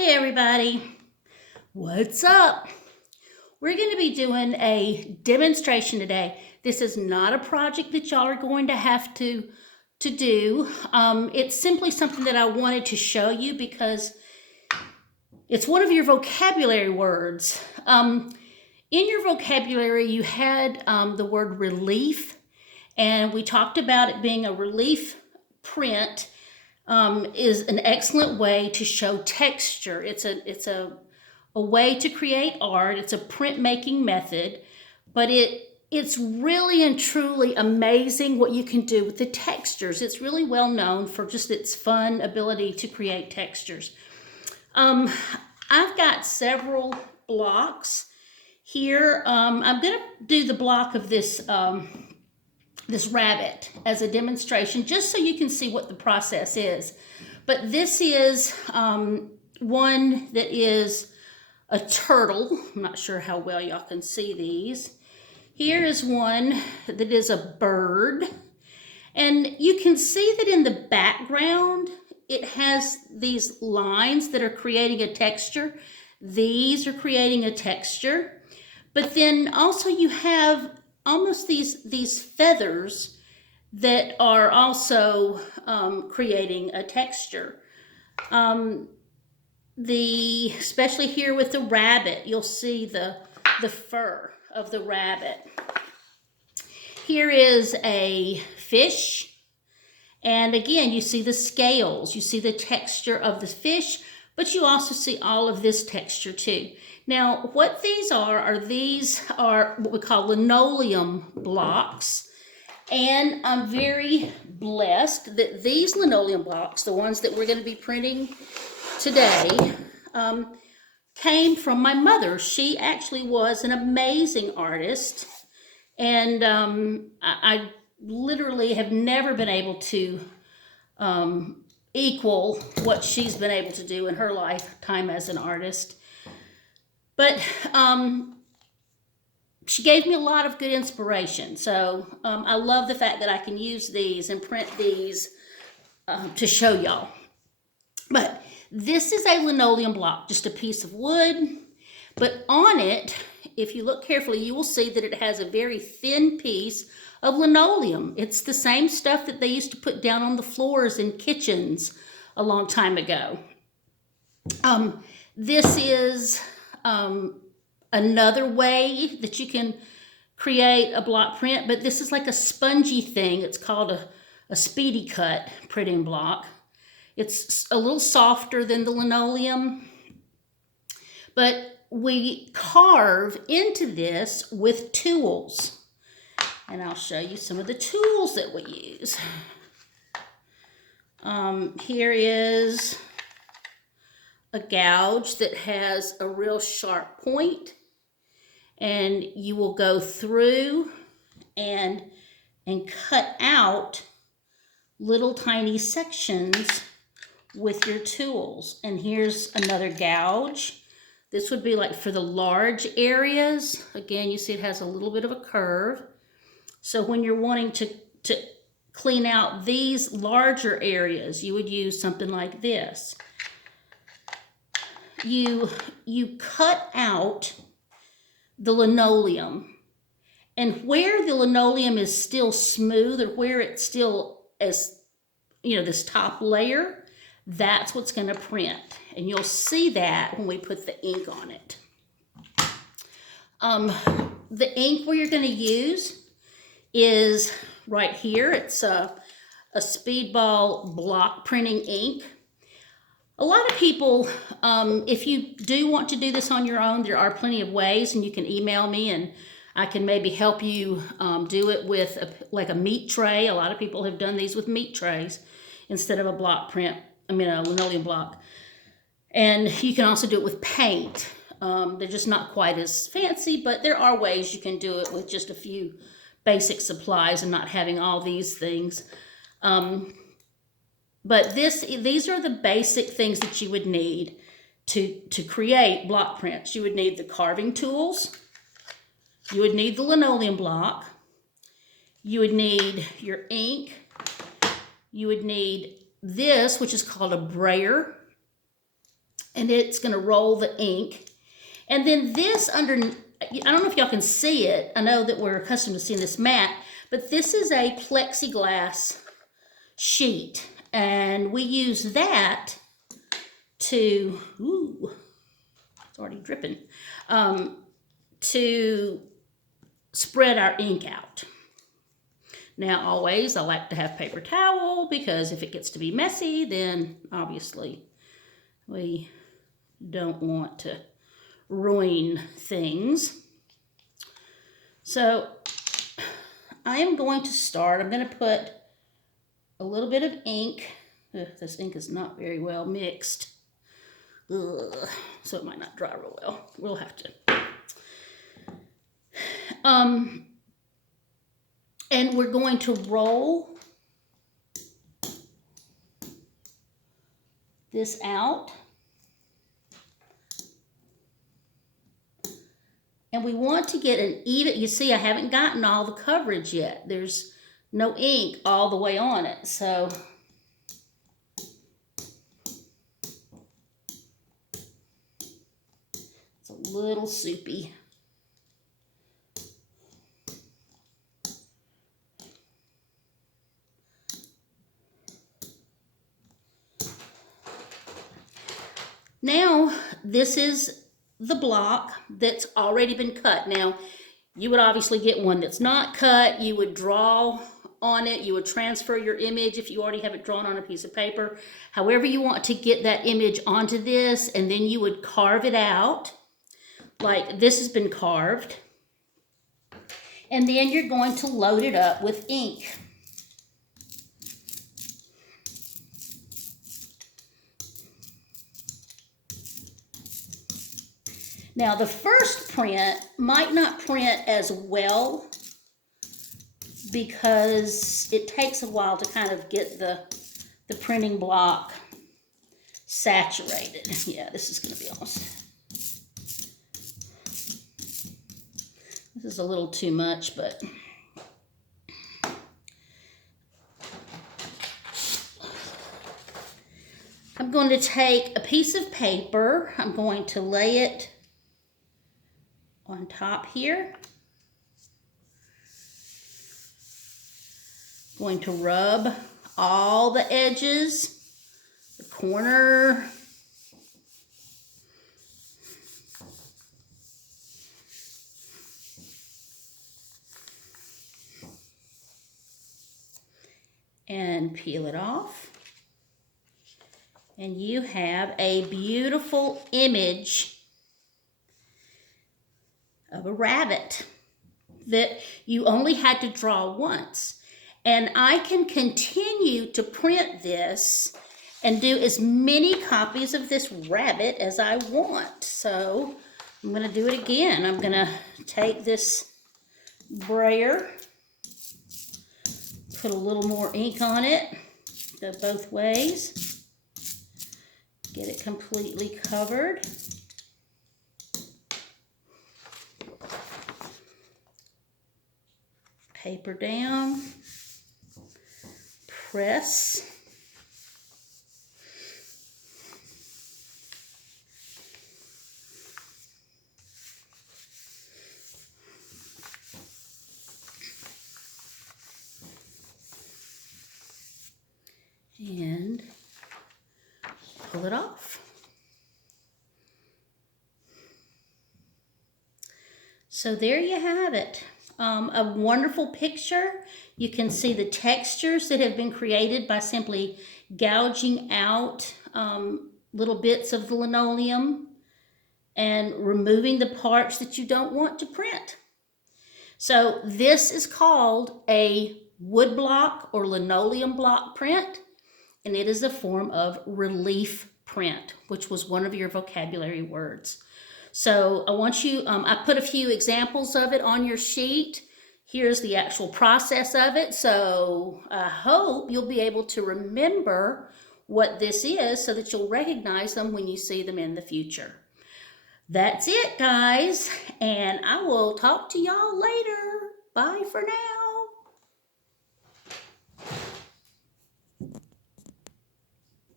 Hey everybody, what's up? We're going to be doing a demonstration today. This is not a project that y'all are going to have to do. It's simply something that I wanted to show you because it's one of your vocabulary words. In your vocabulary, you had the word relief, and we talked about it being a relief print. Is an excellent way to show texture. It's a way to create art. It's a printmaking method, but it's really and truly amazing what you can do with the textures. It's really well known for just its fun ability to create textures. I've got several blocks here. I'm going to do the block of this this rabbit as a demonstration, just so you can see what the process is. But this is one that is a turtle. I'm not sure how well y'all can see these. Here is one that is a bird. And you can see that in the background, it has these lines that are creating a texture. These are creating a texture. But then also you have almost these feathers that are also creating a texture. Especially here with the rabbit, you'll see the fur of the rabbit. Here is a fish, and again you see the scales, you see the texture of the fish, but you also see all of this texture too. Now, what these are what we call linoleum blocks. And I'm very blessed that these linoleum blocks, the ones that we're going to be printing today, came from my mother. She actually was an amazing artist. And I literally have never been able to equal what she's been able to do in her lifetime as an artist. But she gave me a lot of good inspiration. So I love the fact that I can use these and print these to show y'all. But this is a linoleum block, just a piece of wood. But on it, if you look carefully, you will see that it has a very thin piece of linoleum. It's the same stuff that they used to put down on the floors in kitchens a long time ago. This is another way that you can create a block print, but this is like a spongy thing. It's called a speedy cut printing block. It's a little softer than the linoleum, but we carve into this with tools. And I'll show you some of the tools that we use. Here is a gouge that has a real sharp point, and you will go through and cut out little tiny sections with your tools. And here's another gouge. This would be like for the large areas. Again, you see it has a little bit of a curve. So when you're wanting to clean out these larger areas, you would use something like this. You cut out the linoleum, and where the linoleum is still smooth, or where it's still as, this top layer, that's what's going to print. And you'll see that when we put the ink on it. The ink you're going to use is right here. It's a Speedball block printing ink. A lot of people, if you do want to do this on your own, there are plenty of ways, and you can email me and I can maybe help you do it with a meat tray. A lot of people have done these with meat trays instead of a block print, a linoleum block. And you can also do it with paint. They're just not quite as fancy, but there are ways you can do it with just a few basic supplies and not having all these things. But these are the basic things that you would need to create block prints. You would need the carving tools. You would need the linoleum block. You would need your ink. You would need this, which is called a brayer. and it's going to roll the ink. And then this under, I don't know if y'all can see it. I know that we're accustomed to seeing this matte, but this is a plexiglass sheet. And we use that to, ooh, it's already dripping, to spread our ink out. Now, always, I like to have paper towel because if it gets to be messy, then obviously we don't want to ruin things. So I am going to start. I'm going to put a little bit of ink. Ugh, this ink is not very well mixed. Ugh, so it might not dry real well. We'll have to. And we're going to roll this out. And we want to get an even, you see I haven't gotten all the coverage yet. There's no ink all the way on it. So it's a little soupy. Now, this is the block that's already been cut. Now, you would obviously get one that's not cut. You would draw on it. You would transfer your image if you already have it drawn on a piece of paper. However you want to get that image onto this, and then you would carve it out like this has been carved. And then you're going to load it up with ink. Now, the first print might not print as well because it takes a while to kind of get the printing block saturated. Yeah, this is going to be almost... This is a little too much, but... I'm going to take a piece of paper. I'm going to lay it on top here. Going to rub all the edges, the corner. And peel it off. And you have a beautiful image of a rabbit that you only had to draw once. And I can continue to print this and do as many copies of this rabbit as I want. So I'm going to do it again. I'm going to take this brayer, put a little more ink on it, go both ways, get it completely covered. Paper down, press, and pull it off. So there you have it. A wonderful picture. You can see the textures that have been created by simply gouging out little bits of the linoleum and removing the parts that you don't want to print. So this is called a wood block or linoleum block print, and it is a form of relief print, which was one of your vocabulary words. So I want you, I put a few examples of it on your sheet. Here's the actual process of it. So I hope you'll be able to remember what this is so that you'll recognize them when you see them in the future. That's it, guys, and I will talk to y'all later. Bye for now.